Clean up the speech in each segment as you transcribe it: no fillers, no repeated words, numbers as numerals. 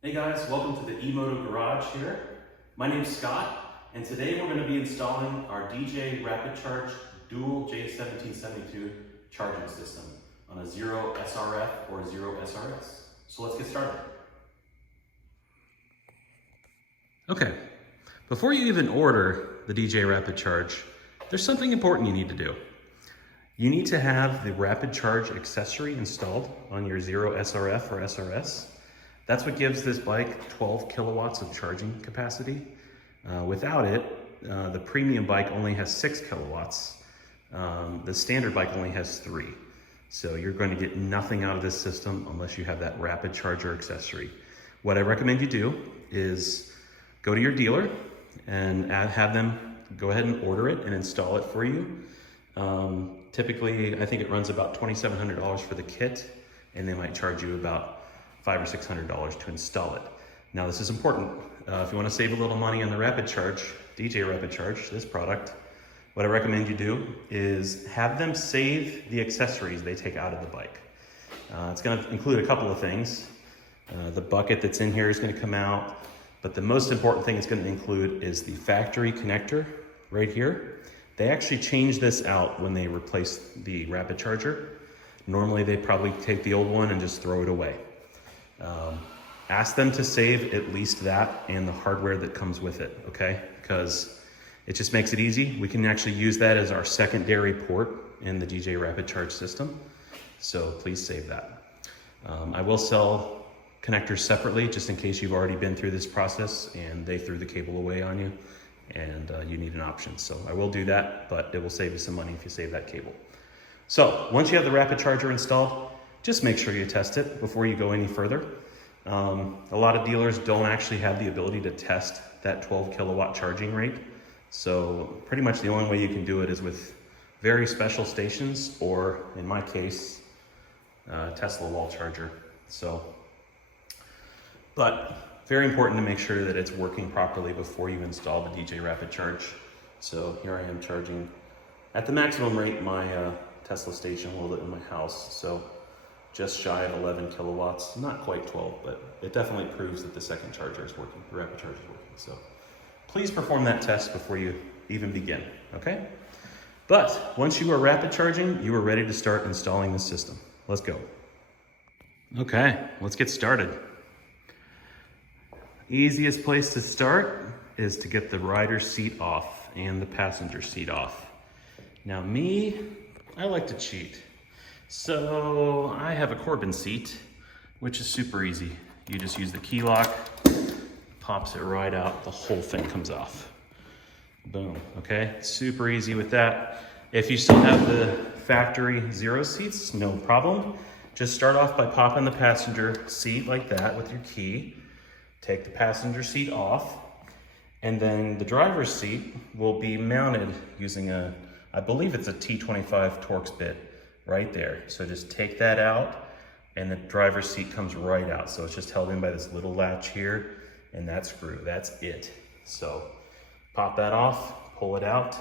Hey guys, welcome to the eMoto Garage here. My name's Scott, and today we're going to be installing our DJ-RapidCharge dual J1772 charging system on a 0 SRF or 0 SRS. So let's get started. Okay, before you even order the DJ-RapidCharge, there's something important you need to do. You need to have the RapidCharge accessory installed on your 0 SRF or SRS. That's what gives this bike 12 kilowatts of charging capacity. Without it, the premium bike only has 6 kilowatts. The standard bike only has 3. So you're going to get nothing out of this system unless you have that rapid charger accessory. What I recommend you do is go to your dealer and have them go ahead and order it and install it for you. Typically, I think it runs about $2,700 for the kit, and they might charge you about $500 or $600 to install it. Now this is important. If you want to save a little money on the RapidCharge, DJ-RapidCharge, this product, what I recommend you do is have them save the accessories they take out of the bike. It's going to include a couple of things. The bucket that's in here is going to come out, but the most important thing it's going to include is the factory connector right here. They actually changed this out when they replaced the RapidCharger. Normally they probably take the old one and just throw it away. Ask them to save at least that and the hardware that comes with it, okay? Because it just makes it easy. We can actually use that as our secondary port in the DJ-RapidCharge system. So please save that. I will sell connectors separately just in case you've already been through this process and they threw the cable away on you and you need an option. So I will do that, but it will save you some money if you save that cable. So once you have the RapidCharger installed, just make sure you test it before you go any further. A lot of dealers don't actually have the ability to test that 12 kilowatt charging rate. So pretty much the only way you can do it is with very special stations, or in my case, Tesla wall charger. But very important to make sure that it's working properly before you install the DJ-RapidCharge. So here I am charging at the maximum rate my Tesla station will in my house. So just shy of 11 kilowatts, not quite 12, but it definitely proves that the second charger is working, the RapidCharge is working. So please perform that test before you even begin, okay? But once you are rapid charging, you are ready to start installing the system. Let's go. Okay, let's get started. Easiest place to start is to get the rider's seat off and the passenger seat off. Now me, I like to cheat. So I have a Corbin seat, which is super easy. You just use the key lock, pops it right out, the whole thing comes off. Boom, okay? Super easy with that. If you still have the factory 0 seats, no problem. Just start off by popping the passenger seat like that with your key. Take the passenger seat off, and then the driver's seat will be mounted using I believe it's a T25 Torx bit. Right there. So just take that out and the driver's seat comes right out. So it's just held in by this little latch here and that screw, that's it. So pop that off, pull it out.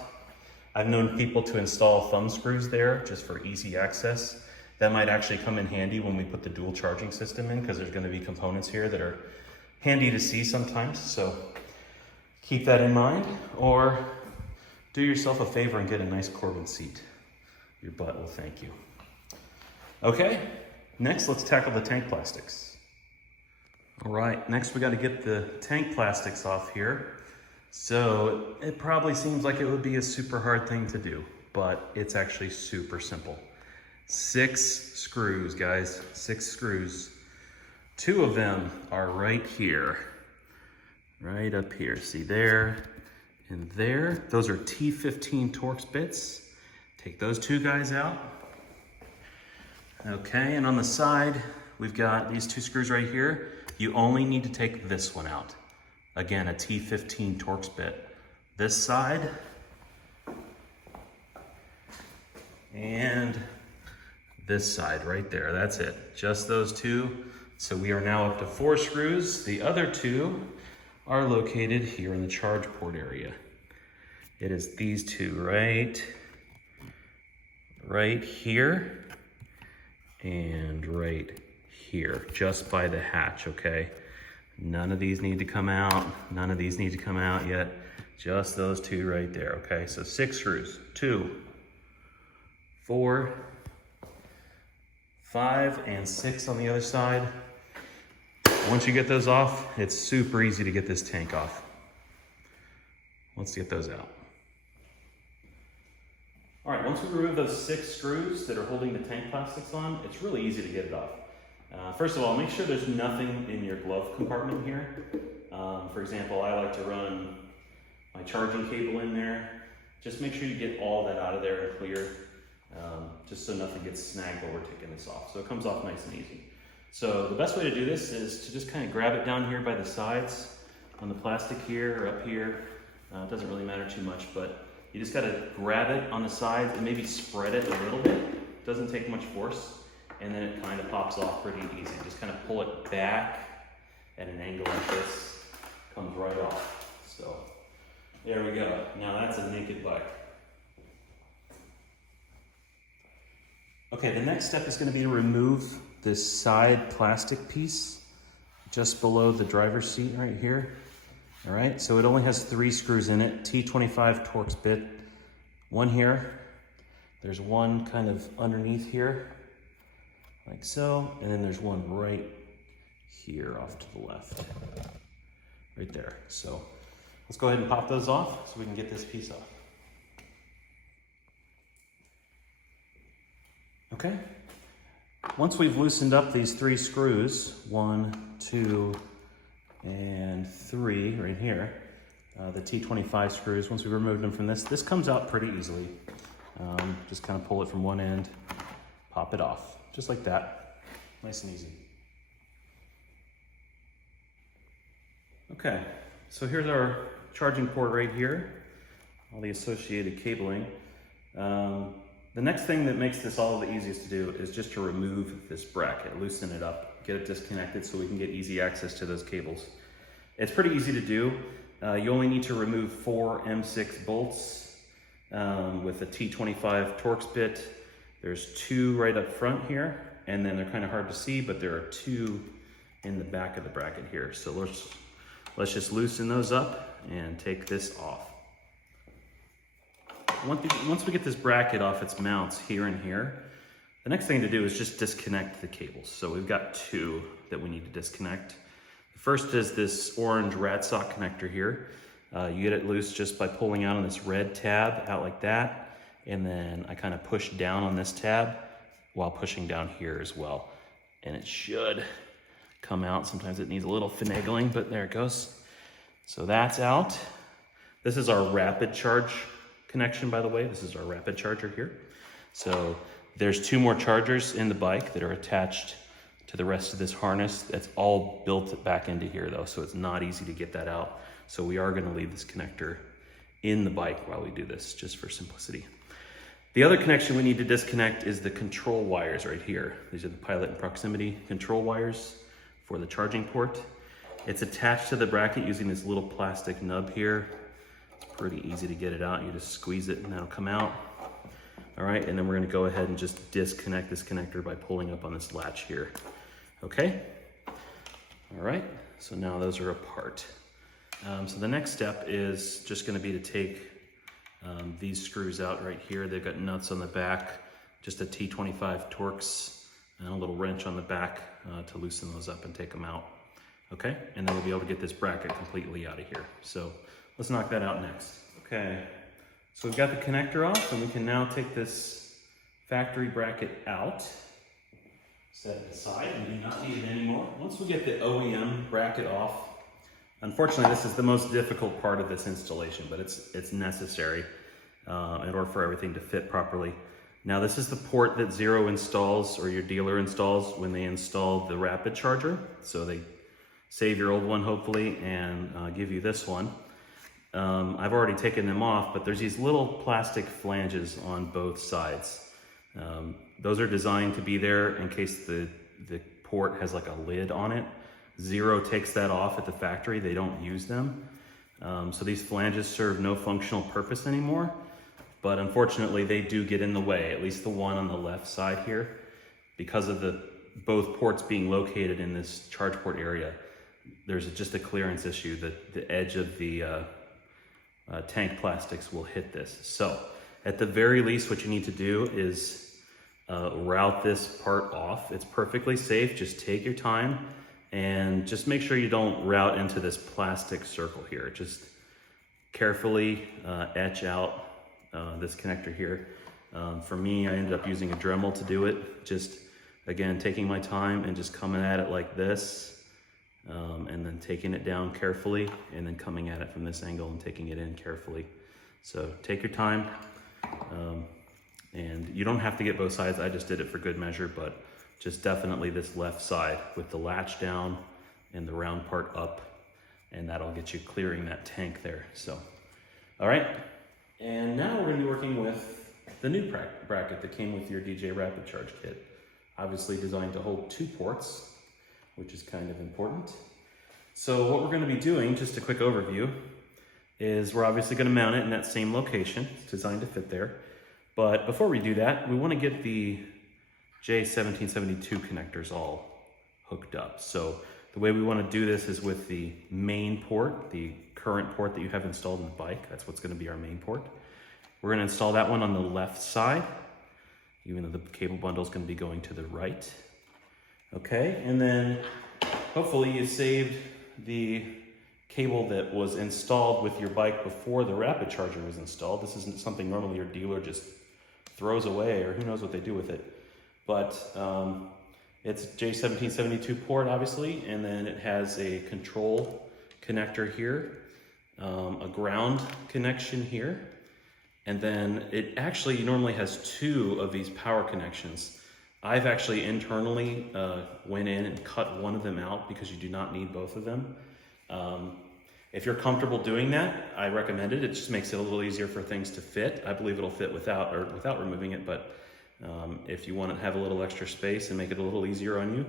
I've known people to install thumb screws there just for easy access. That might actually come in handy when we put the dual charging system in, because there's going to be components here that are handy to see sometimes. So keep that in mind, or do yourself a favor and get a nice Corbin seat. Your butt will thank you. Okay, next let's tackle the tank plastics. All right, next we got to get the tank plastics off here. So it probably seems like it would be a super hard thing to do, but it's actually super simple. 6 screws, guys, 6 screws. 2 of them are right here, right up here. See there and there. Those are T15 Torx bits. Take those 2 guys out. Okay, and on the side, we've got these 2 screws right here. You only need to take this one out. Again, a T15 Torx bit. This side, and this side right there, that's it. Just those 2. So we are now up to 4 screws. The other 2 are located here in the charge port area. It is these 2 right here and right here, just by the hatch, okay? None of these need to come out. None of these need to come out yet. Just those two right there, okay? So 6 screws, 2, 4, 5, and 6 on the other side. Once you get those off, it's super easy to get this tank off. Let's get those out. All right, once we remove those 6 screws that are holding the tank plastics on, it's really easy to get it off. First of all, make sure there's nothing in your glove compartment here. For example, I like to run my charging cable in there. Just make sure you get all that out of there and clear, just so nothing gets snagged while we're taking this off. So it comes off nice and easy. So the best way to do this is to just kind of grab it down here by the sides on the plastic here or up here. It doesn't really matter too much, but you just gotta grab it on the sides and maybe spread it a little bit. It doesn't take much force, and then it kind of pops off pretty easy. Just kind of pull it back at an angle like this, comes right off. So there we go. Now that's a naked bike. Okay, the next step is going to be to remove this side plastic piece just below the driver's seat right here. All right, so it only has 3 screws in it, T25 Torx bit. One here, there's one kind of underneath here, like so, and then there's one right here off to the left, right there. So let's go ahead and pop those off so we can get this piece off. Okay, once we've loosened up these 3 screws, 1, 2, and 3 right here, the T25 screws, once we removed them from this comes out pretty easily. Just kind of pull it from one end, pop it off, just like that, nice and easy. Okay, so here's our charging port right here, all the associated cabling. The next thing that makes this all the easiest to do is just to remove this bracket, loosen it up, get it disconnected so we can get easy access to those cables. It's pretty easy to do. You only need to remove 4 M6 bolts with a T25 Torx bit. There's 2 right up front here, and then they're kind of hard to see, but there are 2 in the back of the bracket here. So let's just loosen those up and take this off. Once we get this bracket off its mounts here and here, the next thing to do is just disconnect the cables. So we've got 2 that we need to disconnect. The first is this orange rad sock connector here. You get it loose just by pulling out on this red tab out like that, and then I kind of push down on this tab while pushing down here as well. And it should come out. Sometimes it needs a little finagling, but there it goes. So that's out. This is our RapidCharge connection, by the way. This is our rapid charger here. So there's 2 more chargers in the bike that are attached to the rest of this harness. That's all built back into here though, so it's not easy to get that out. So we are gonna leave this connector in the bike while we do this, just for simplicity. The other connection we need to disconnect is the control wires right here. These are the pilot and proximity control wires for the charging port. It's attached to the bracket using this little plastic nub here. It's pretty easy to get it out. You just squeeze it and that'll come out. All right, and then we're gonna go ahead and just disconnect this connector by pulling up on this latch here. Okay, all right, so now those are apart. So the next step is just gonna be to take these screws out right here. They've got nuts on the back, just a T25 Torx and a little wrench on the back to loosen those up and take them out. Okay, and then we'll be able to get this bracket completely out of here. So let's knock that out next. Okay, so we've got the connector off, and we can now take this factory bracket out, set it aside, and do not need it anymore. Once we get the OEM bracket off, unfortunately this is the most difficult part of this installation, but it's necessary in order for everything to fit properly. Now this is the port that Zero installs, or your dealer installs, when they install the rapid charger. So they save your old one hopefully and give you this one. I've already taken them off, but there's these little plastic flanges on both sides. Those are designed to be there in case the port has like a lid on it. Zero takes that off at the factory. They don't use them. So these flanges serve no functional purpose anymore, but unfortunately they do get in the way, at least the one on the left side here. Because of both ports being located in this charge port area, there's just a clearance issue that the edge of the tank plastics will hit this. So at the very least, what you need to do is route this part off. It's perfectly safe. Just take your time and just make sure you don't route into this plastic circle here. Just carefully etch out this connector here. For me, I ended up using a Dremel to do it. Just, again, taking my time and just coming at it like this, and then taking it down carefully, and then coming at it from this angle and taking it in carefully. So take your time, and you don't have to get both sides. I just did it for good measure, but just definitely this left side with the latch down and the round part up, and that'll get you clearing that tank there. So, all right. And now we're gonna be working with the new bracket that came with your DJ-RapidCharge kit. Obviously designed to hold 2 ports, which is kind of important. So what we're gonna be doing, just a quick overview, is we're obviously gonna mount it in that same location. It's designed to fit there. But before we do that, we wanna get the J1772 connectors all hooked up. So the way we wanna do this is with the main port, the current port that you have installed in the bike. That's what's gonna be our main port. We're gonna install that one on the left side, even though the cable bundle is gonna be going to the right. Okay, and then hopefully you saved the cable that was installed with your bike before the rapid charger was installed. This isn't something normally your dealer just throws away, or who knows what they do with it. But it's J1772 port, obviously, and then it has a control connector here, a ground connection here, and then it actually normally has 2 of these power connections. I've actually internally went in and cut one of them out because you do not need both of them. If you're comfortable doing that, I recommend it. It just makes it a little easier for things to fit. I believe it'll fit without removing it, but if you want to have a little extra space and make it a little easier on you,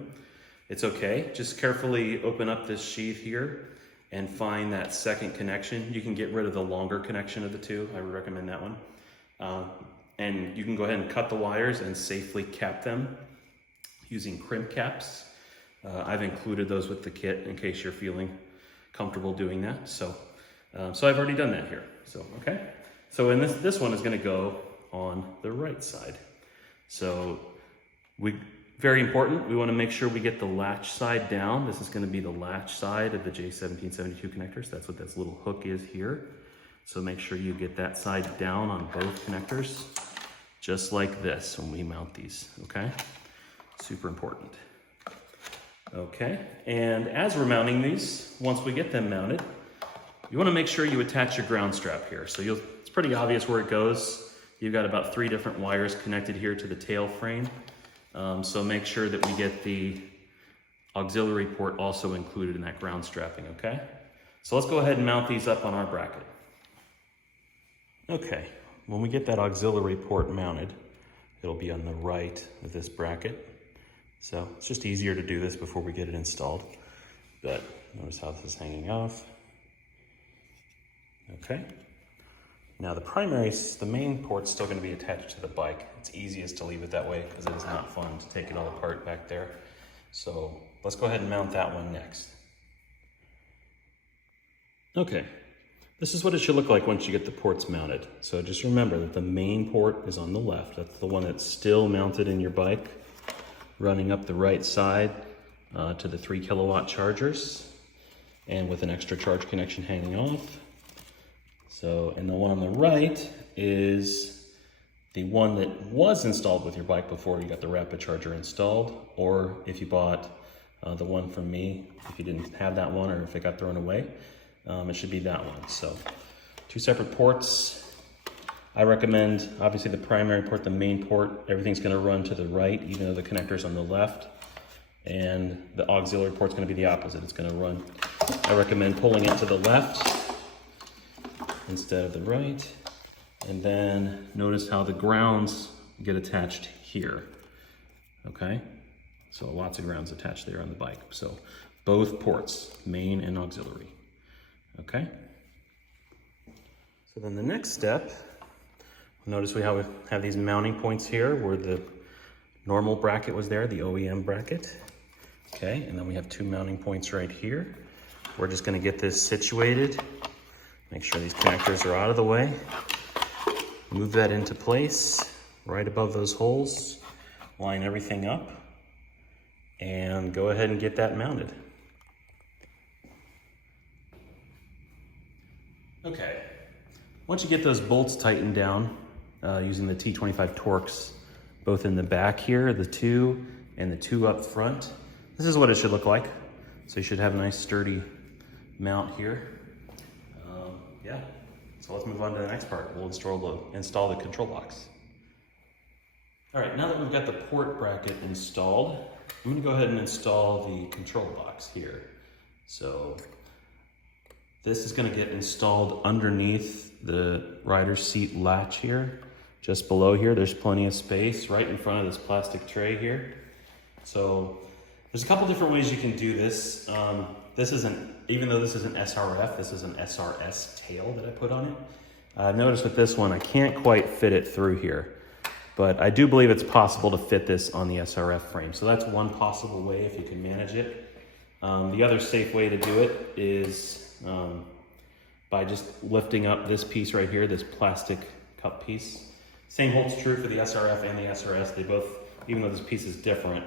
it's okay. Just carefully open up this sheath here and find that second connection. You can get rid of the longer connection of the 2. I would recommend that one. And you can go ahead and cut the wires and safely cap them using crimp caps. I've included those with the kit in case you're feeling comfortable doing that. So I've already done that here. So, okay. So in this one is gonna go on the right side. So very important, we wanna make sure we get the latch side down. This is gonna be the latch side of the J1772 connectors. That's what this little hook is here. So make sure you get that side down on both connectors, just like this when we mount these, okay? Super important. Okay, and as we're mounting these, once we get them mounted, you wanna make sure you attach your ground strap here. So it's pretty obvious where it goes. You've got about 3 different wires connected here to the tail frame. So make sure that we get the auxiliary port also included in that ground strapping, okay? So let's go ahead and mount these up on our bracket. Okay, when we get that auxiliary port mounted, it'll be on the right of this bracket. So it's just easier to do this before we get it installed. But notice how this is hanging off. Okay. Now the main port's still gonna be attached to the bike. It's easiest to leave it that way because it is not fun to take it all apart back there. So let's go ahead and mount that one next. Okay, this is what it should look like once you get the ports mounted. So just remember that the main port is on the left. That's the one that's still mounted in your bike, running up the right side to the 3 kilowatt chargers and with an extra charge connection hanging off. So, and the one on the right is the one that was installed with your bike before you got the rapid charger installed, or if you bought the one from me, if you didn't have that one or if it got thrown away, it should be that one. So 2 separate ports. I recommend, obviously the primary port, the main port, everything's gonna run to the right, even though the connector's on the left. And the auxiliary port's gonna be the opposite. It's gonna run, I recommend pulling it to the left instead of the right. And then notice how the grounds get attached here, okay? So lots of grounds attached there on the bike. So both ports, main and auxiliary, okay? So then the next step, notice we have these mounting points here where the normal bracket was there, the OEM bracket, okay? And then we have 2 mounting points right here. we're just gonna get this situated. Make sure these connectors are out of the way. Move that into place, right above those holes. Line everything up, and go ahead and get that mounted. Okay, once you get those bolts tightened down using the T25 Torx, both in the back here, the two, and the two up front, this is what it should look like. So you should have a nice sturdy mount here. Yeah, so let's move on to the next part. We'll install the control box. All right, now that we've got the port bracket installed, I'm gonna go ahead and install the control box here. So this is gonna get installed underneath the rider's seat latch here. Just below here, there's plenty of space right in front of this plastic tray here. So there's a couple different ways you can do this. Even though this is an SRF, this is an SRS tail that I put on it. I've noticed with this one, I can't quite fit it through here, but I do believe it's possible to fit this on the SRF frame. So that's one possible way if you can manage it. The other safe way to do it is by just lifting up this piece right here, this plastic cup piece. Same holds true for the SRF and the SRS. They both, even though this piece is different,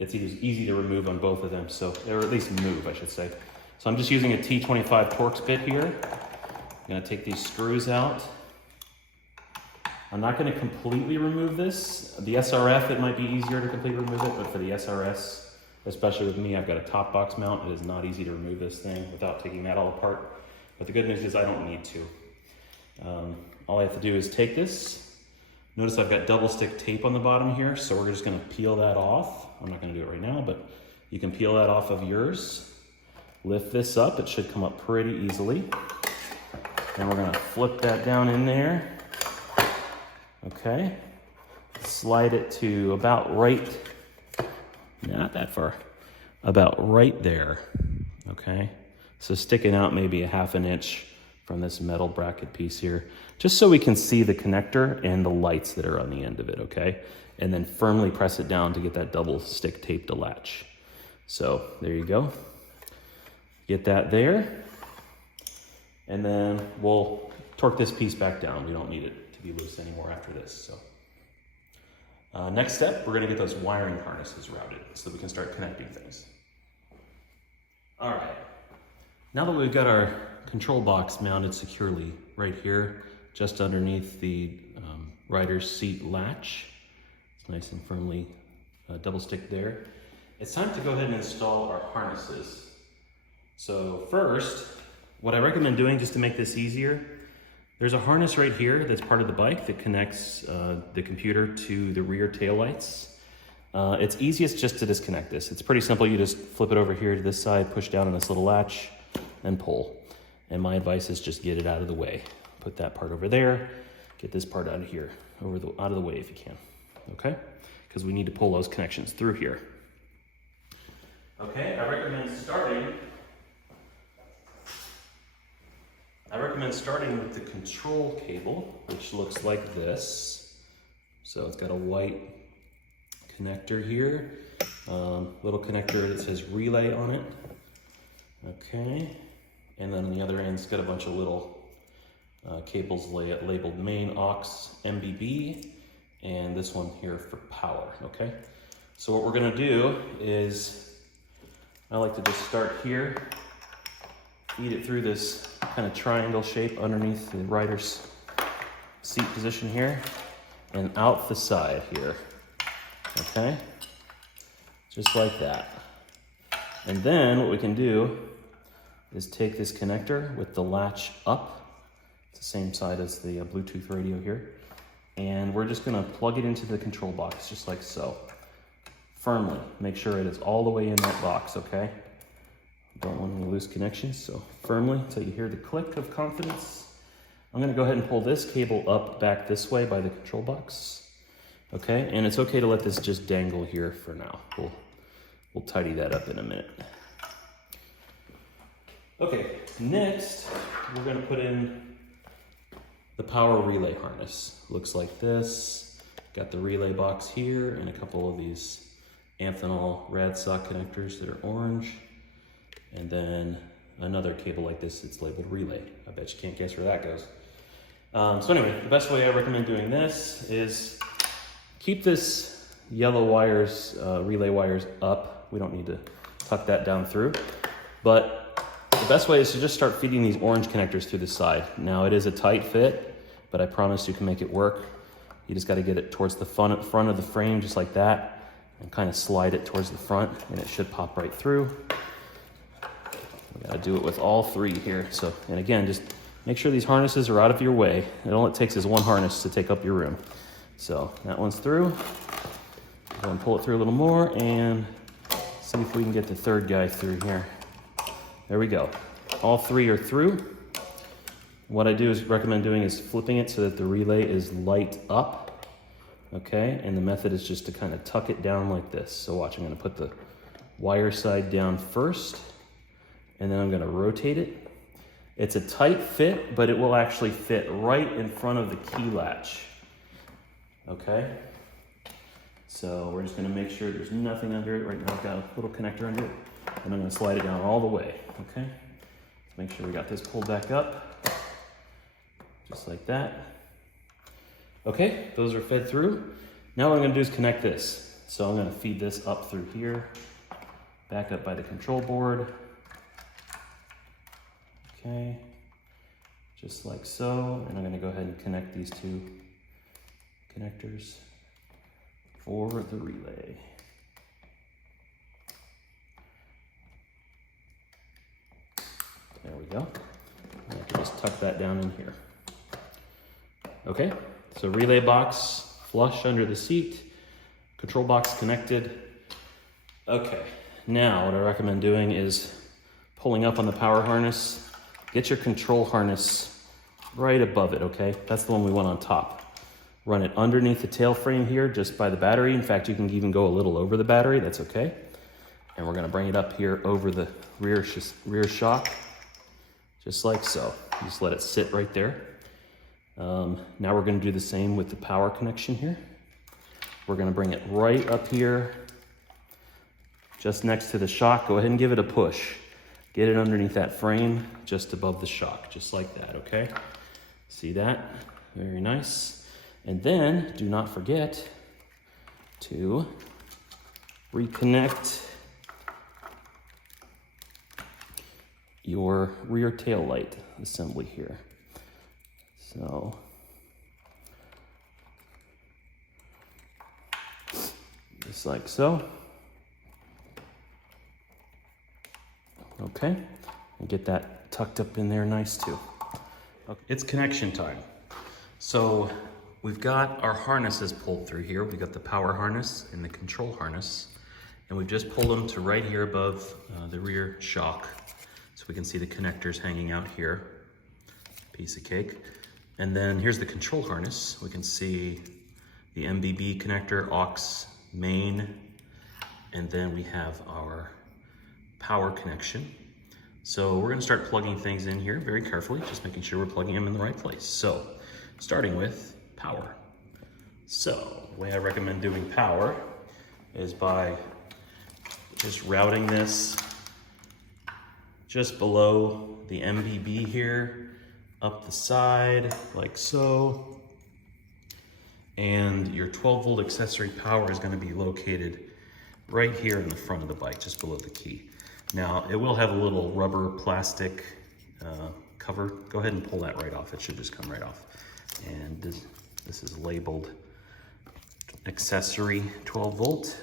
it's easy to remove on both of them, or at least move, I should say. So I'm just using a T25 Torx bit here. I'm gonna take these screws out. I'm not gonna completely remove this. The SRF, it might be easier to completely remove it, but for the SRS, especially with me, I've got a top box mount. It is not easy to remove this thing without taking that all apart. But the good news is I don't need to. All I have to do is take this. Notice I've got double stick tape on the bottom here, so we're just gonna peel that off. I'm not gonna do it right now, but you can peel that off of yours. Lift this up, it should come up pretty easily. And we're gonna flip that down in there. Okay. Slide it to about right, not that far, about right there, okay? So sticking out maybe a ½ inch from this metal bracket piece here, just so we can see the connector and the lights that are on the end of it, okay? And then firmly press it down to get that double stick tape to latch. So there you go. Get that there. And then we'll torque this piece back down. We don't need it to be loose anymore after this. So next step, we're gonna get those wiring harnesses routed so that we can start connecting things. All right, now that we've got our control box mounted securely right here, just underneath the rider's seat latch, it's nice and firmly double stick there. It's time to go ahead and install our harnesses. So first, what I recommend doing just to make this easier, there's a harness right here that's part of the bike that connects the computer to the rear taillights. It's easiest just to disconnect this. It's pretty simple. You just flip it over here to this side, push down on this little latch, and pull. And my advice is just get it out of the way. Put that part over there, get this part out of here, out of the way if you can, okay? Because we need to pull those connections through here. Okay, I recommend starting with the control cable, which looks like this. So it's got a white connector here, little connector that says relay on it. Okay, and then on the other end, it's got a bunch of little cables labeled main, aux, MBB, and this one here for power, okay? So what we're gonna do is, I like to just start here, feed it through this kind of triangle shape underneath the rider's seat position here, and out the side here, okay? Just like that. And then what we can do is take this connector with the latch up, it's the same side as the Bluetooth radio here, and we're just gonna plug it into the control box, just like so. Firmly, make sure it is all the way in that box, okay? Don't want any loose connections, so firmly until you hear the click of confidence. I'm gonna go ahead and pull this cable up back this way by the control box, okay? And it's okay to let this just dangle here for now. We'll tidy that up in a minute. Okay, next, we're gonna put in the power relay harness. Looks like this. Got the relay box here and a couple of these Amphenol rad sock connectors that are orange. and then another cable like this, it's labeled relay. I bet you can't guess where that goes. So anyway, the best way I recommend doing this is keep this yellow wires, relay wires up. We don't need to tuck that down through, but the best way is to just start feeding these orange connectors through the side. Now it is a tight fit, but I promise you can make it work. You just got to get it towards the front of the frame, just like that, and kind of slide it towards the front, and it should pop right through. We got to do it with all three here. So, and again, just make sure these harnesses are out of your way. All it takes is one harness to take up your room. So that one's through. Go and pull it through a little more and see if we can get the third guy through here. There we go. All three are through. What I do is recommend doing is flipping it so that the relay is light up. Okay, and the method is just to kind of tuck it down like this. So watch, I'm going to put the wire side down first, and then I'm going to rotate it. It's a tight fit, but it will actually fit right in front of the key latch. Okay, so we're just going to make sure there's nothing under it. Right now I've got a little connector under it, and I'm going to slide it down all the way. Okay, make sure we got this pulled back up, just like that. Okay, those are fed through. Now what I'm going to do is connect this. So I'm going to feed this up through here, back up by the control board. Okay, just like so. And I'm going to go ahead and connect these two connectors for the relay. There we go. I can just tuck that down in here. Okay, so relay box flush under the seat, control box connected. Okay, now what I recommend doing is pulling up on the power harness. Get your control harness right above it, okay? That's the one we want on top. Run it underneath the tail frame here, just by the battery. In fact, you can even go a little over the battery, that's okay. And we're gonna bring it up here over the rear shock, just like so. Just let it sit right there. Now we're gonna do the same with the power connection here. We're gonna bring it right up here, just next to the shock. Go ahead and give it a push. Get it underneath that frame, just above the shock, just like that, okay? See that? Very nice. And then, do not forget to reconnect your rear tail light assembly here. So, just like so. Okay, and get that tucked up in there nice too. Okay. It's connection time. So we've got our harnesses pulled through here. We've got the power harness and the control harness, and we've just pulled them to right here above the rear shock. So we can see the connectors hanging out here. Piece of cake. And then here's the control harness. We can see the MBB connector, aux, main, and then we have our power connection. So we're gonna start plugging things in here very carefully, just making sure we're plugging them in the right place. So starting with power. So the way I recommend doing power is by just routing this just below the MBB here, up the side like so. And your 12-volt accessory power is going to be located right here in the front of the bike, just below the key. Now, it will have a little rubber plastic cover. Go ahead and pull that right off. It should just come right off. And this is labeled accessory 12-volt.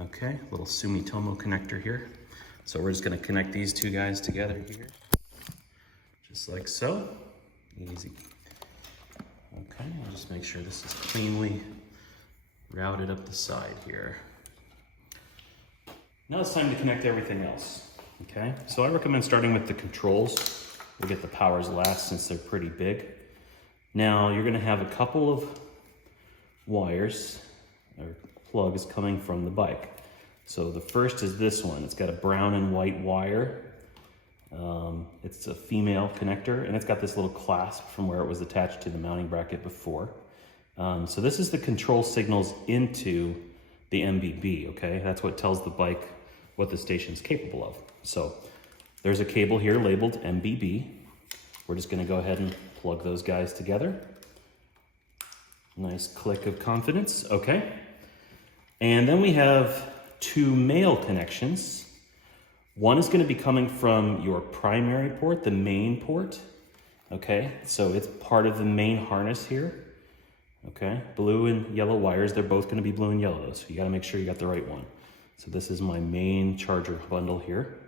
Okay, little Sumitomo connector here. So we're just going to connect these two guys together here, just like so. Easy. Okay, I'll just make sure this is cleanly routed up the side here. Now it's time to connect everything else, okay? So I recommend starting with the controls. We'll get the powers last since they're pretty big. Now you're gonna have a couple of wires or plugs coming from the bike. So the first is this one. It's got a brown and white wire. It's a female connector, and it's got this little clasp from where it was attached to the mounting bracket before. So this is the control signals into the MBB, okay? That's what tells the bike what the station's capable of. So there's a cable here labeled MBB. We're just gonna go ahead and plug those guys together. Nice click of confidence, okay. And then we have two male connections. One is gonna be coming from your primary port, the main port, okay? So it's part of the main harness here, okay? Blue and yellow wires, they're both gonna be blue and yellow, so you gotta make sure you got the right one. So this is my main charger bundle here.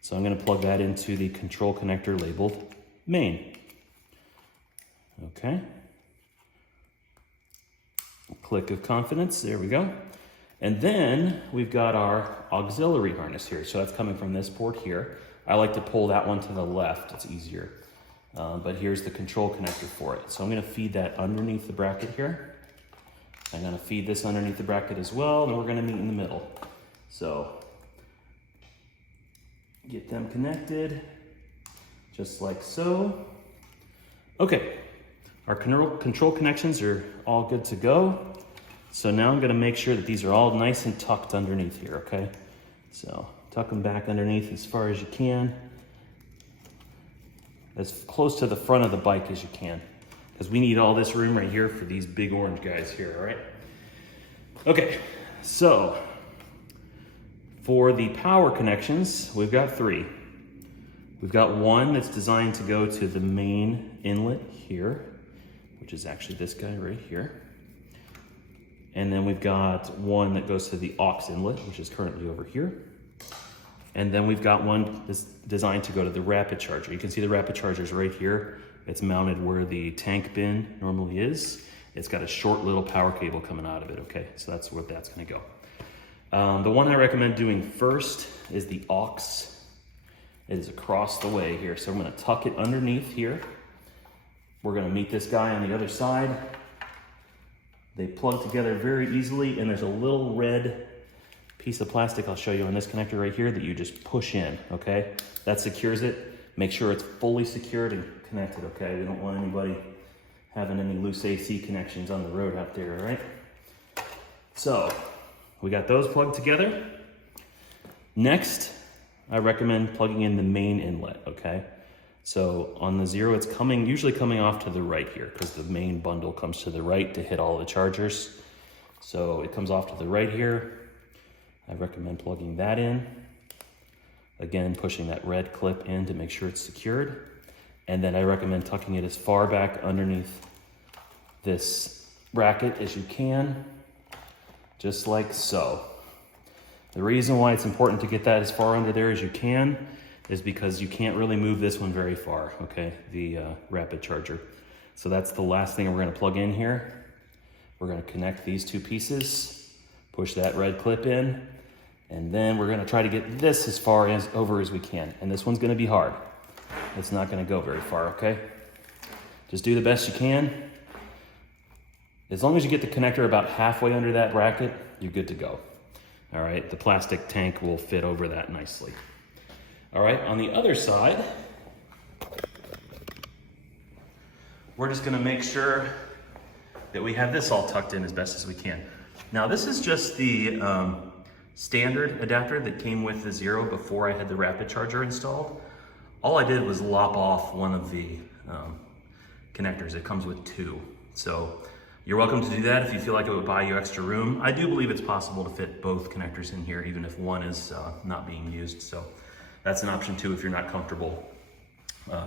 So I'm gonna plug that into the control connector labeled main, okay? Click of confidence, there we go. And then we've got our auxiliary harness here. So that's coming from this port here. I like to pull that one to the left, it's easier. But here's the control connector for it. So I'm gonna feed that underneath the bracket here. I'm gonna feed this underneath the bracket as well, and we're gonna meet in the middle. So get them connected, just like so. Okay, our control connections are all good to go. So now I'm gonna make sure that these are all nice and tucked underneath here, okay? So tuck them back underneath as far as you can. As close to the front of the bike as you can, because we need all this room right here for these big orange guys here, all right? Okay, so for the power connections, we've got three. We've got one that's designed to go to the main inlet here, which is actually this guy right here. And then we've got one that goes to the aux inlet, which is currently over here. And then we've got one that's designed to go to the rapid charger. You can see the rapid charger's right here. It's mounted where the tank bin normally is. It's got a short little power cable coming out of it, okay? So that's where that's gonna go. The one I recommend doing first is the aux. It is across the way here. So I'm gonna tuck it underneath here. We're gonna meet this guy on the other side. They plug together very easily, and there's a little red piece of plastic I'll show you on this connector right here that you just push in, okay? That secures it. Make sure it's fully secured and connected, okay? We don't want anybody having any loose AC connections on the road out there, all right? So, we got those plugged together. Next, I recommend plugging in the main inlet, okay? So on the zero, it's usually coming off to the right here, because the main bundle comes to the right to hit all the chargers. So it comes off to the right here. I recommend plugging that in. Again, pushing that red clip in to make sure it's secured. And then I recommend tucking it as far back underneath this bracket as you can, just like so. The reason why it's important to get that as far under there as you can is because you can't really move this one very far, okay, the rapid charger. So that's the last thing we're gonna plug in here. We're gonna connect these two pieces, push that red clip in, and then we're gonna try to get this as far over as we can. And this one's gonna be hard. It's not gonna go very far, okay? Just do the best you can. As long as you get the connector about halfway under that bracket, you're good to go. All right, the plastic tank will fit over that nicely. All right, on the other side, we're just gonna make sure that we have this all tucked in as best as we can. Now this is just the standard adapter that came with the Zero before I had the rapid charger installed. All I did was lop off one of the connectors. It comes with two. So you're welcome to do that if you feel like it would buy you extra room. I do believe it's possible to fit both connectors in here, even if one is not being used. So that's an option too if you're not comfortable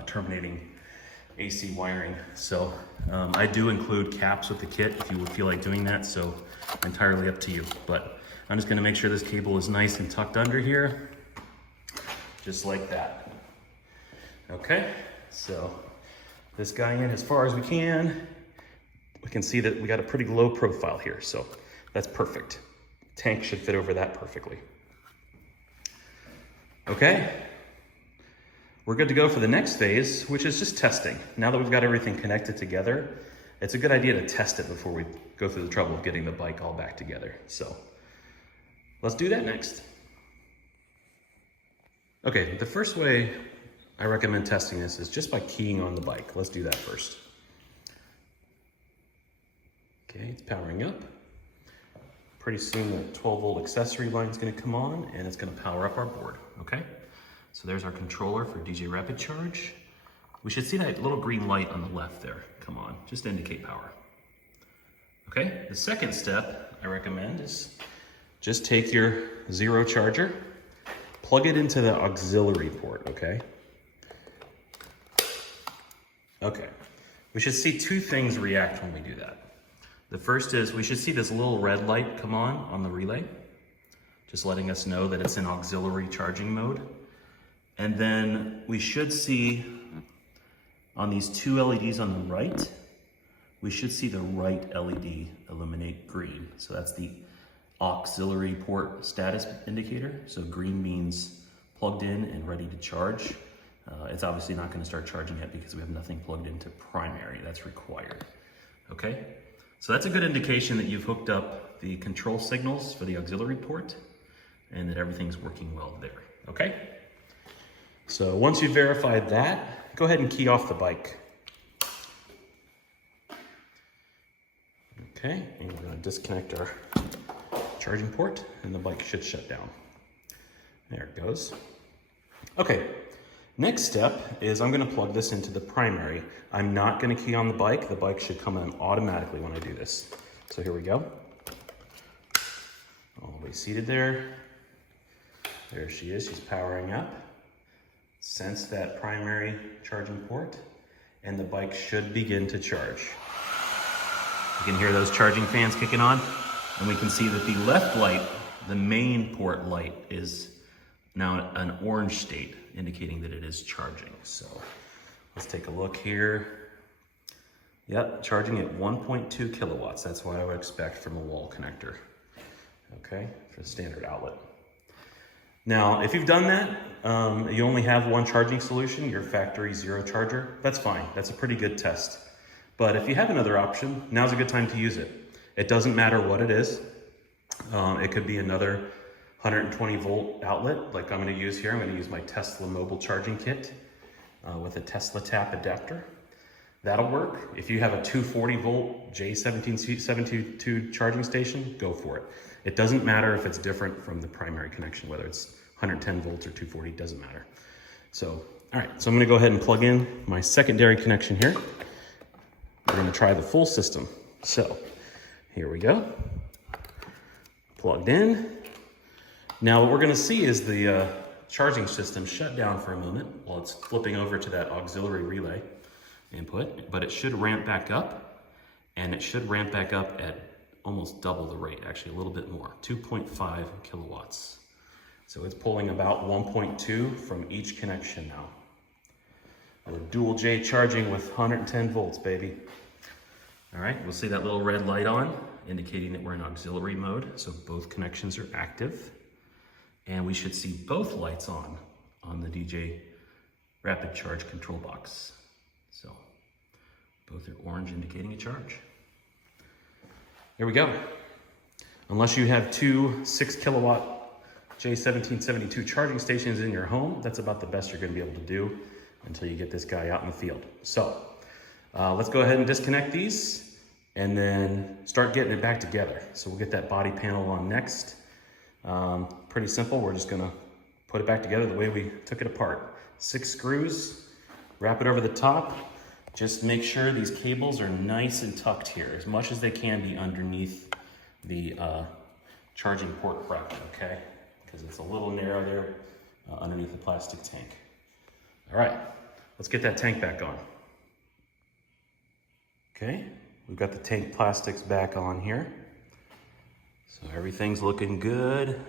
terminating AC wiring. So I do include caps with the kit if you would feel like doing that, so entirely up to you. But I'm just gonna make sure this cable is nice and tucked under here, just like that. Okay, so this guy in as far as we can. We can see that we got a pretty low profile here, so that's perfect. Tank should fit over that perfectly. Okay, we're good to go for the next phase, which is just testing. Now that we've got everything connected together, it's a good idea to test it before we go through the trouble of getting the bike all back together. So let's do that next. Okay, the first way I recommend testing this is just by keying on the bike. Let's do that first. Okay, it's powering up. pretty soon the 12-volt accessory line is going to come on and it's going to power up our board, okay? So there's our controller for DJ RapidCharge. We should see that little green light on the left there come on, just to indicate power. Okay, the second step I recommend is just take your zero charger, plug it into the auxiliary port, okay? Okay, we should see two things react when we do that. The first is we should see this little red light come on the relay, just letting us know that it's in auxiliary charging mode. And then we should see on these two LEDs on the right, we should see the right LED illuminate green. So that's the auxiliary port status indicator. So green means plugged in and ready to charge. It's obviously not going to start charging yet because we have nothing plugged into primary. That's required. Okay, so that's a good indication that you've hooked up the control signals for the auxiliary port and that everything's working well there. Okay, so once you've verified that, go ahead and key off the bike. Okay, and we're going to disconnect our charging port and the bike should shut down. There it goes. Okay, next step is I'm going to plug this into the primary. I'm not going to key on the bike. The bike should come on automatically when I do this. So here we go. All the way seated there. There she is. She's powering up. Sense that primary charging port and the bike should begin to charge. You can hear those charging fans kicking on, and we can see that the left light, the main port light, is now an orange state, indicating that it is charging. So let's take a look here. Yep, charging at 1.2 kilowatts. That's what I would expect from a wall connector, okay, for the standard outlet. Now, if you've done that, you only have one charging solution, your factory zero charger, that's fine. That's a pretty good test. But if you have another option, now's a good time to use it. It doesn't matter what it is. It could be another 120 volt outlet like I'm going to use here. I'm going to use my Tesla mobile charging kit with a Tesla tap adapter. That'll work. If you have a 240 volt J1772 charging station, go for it. It doesn't matter if it's different from the primary connection, whether it's 110 volts or 240, doesn't matter. So, all right, so I'm going to go ahead and plug in my secondary connection here. We're going to try the full system. So here we go. Plugged in. Now what we're going to see is the charging system shut down for a moment while it's flipping over to that auxiliary relay input, but it should ramp back up, and it should ramp back up at almost double the rate, actually a little bit more, 2.5 kilowatts. So it's pulling about 1.2 from each connection now. We're dual J charging with 110 volts, baby. All right, we'll see that little red light on, indicating that we're in auxiliary mode, so both connections are active. And we should see both lights on the DJ RapidCharge control box. So both are orange, indicating a charge. There we go. Unless you have two 6 kilowatt J1772 charging stations in your home, that's about the best you're going to be able to do until you get this guy out in the field. So let's go ahead and disconnect these and then start getting it back together. So we'll get that body panel on next. Pretty simple. We're just gonna put it back together the way we took it apart. 6 screws, wrap it over the top. Just make sure these cables are nice and tucked here, as much as they can be underneath the charging port bracket, okay? Because it's a little narrow there underneath the plastic tank. All right, let's get that tank back on. Okay, we've got the tank plastics back on here. So everything's looking good.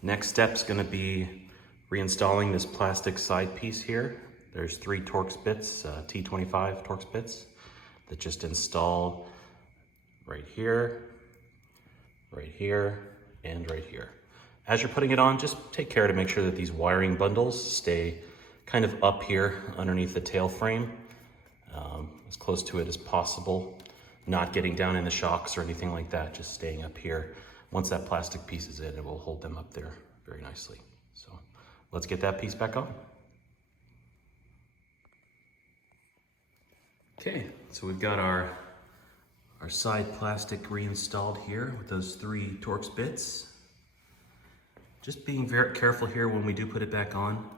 Next step's gonna be reinstalling this plastic side piece here. There's 3 Torx bits, T25 Torx bits that just install right here, and right here. As you're putting it on, just take care to make sure that these wiring bundles stay kind of up here underneath the tail frame, as close to it as possible, not getting down in the shocks or anything like that, just staying up here. Once that plastic piece is in, it will hold them up there very nicely. So let's get that piece back on. Okay, so we've got our Our side plastic reinstalled here with those 3 Torx bits. Just being very careful here when we do put it back on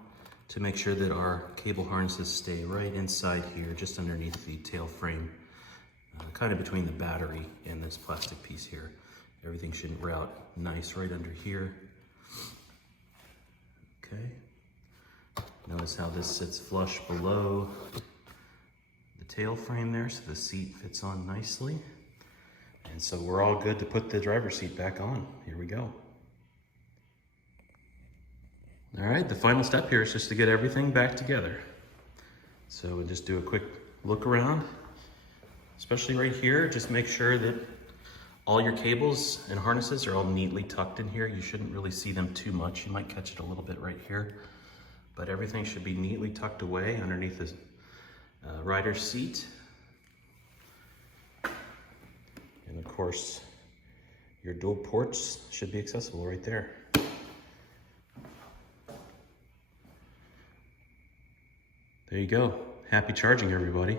to make sure that our cable harnesses stay right inside here, just underneath the tail frame, kind of between the battery and this plastic piece here. Everything should route nice right under here. Okay. Notice how this sits flush below the tail frame there, so the seat fits on nicely. And so we're all good to put the driver's seat back on. Here we go. All right, the final step here is just to get everything back together. So we'll just do a quick look around, especially right here. Just make sure that all your cables and harnesses are all neatly tucked in here. You shouldn't really see them too much. You might catch it a little bit right here, but everything should be neatly tucked away underneath the rider's seat. And of course, your dual ports should be accessible right there. There you go. Happy charging, everybody.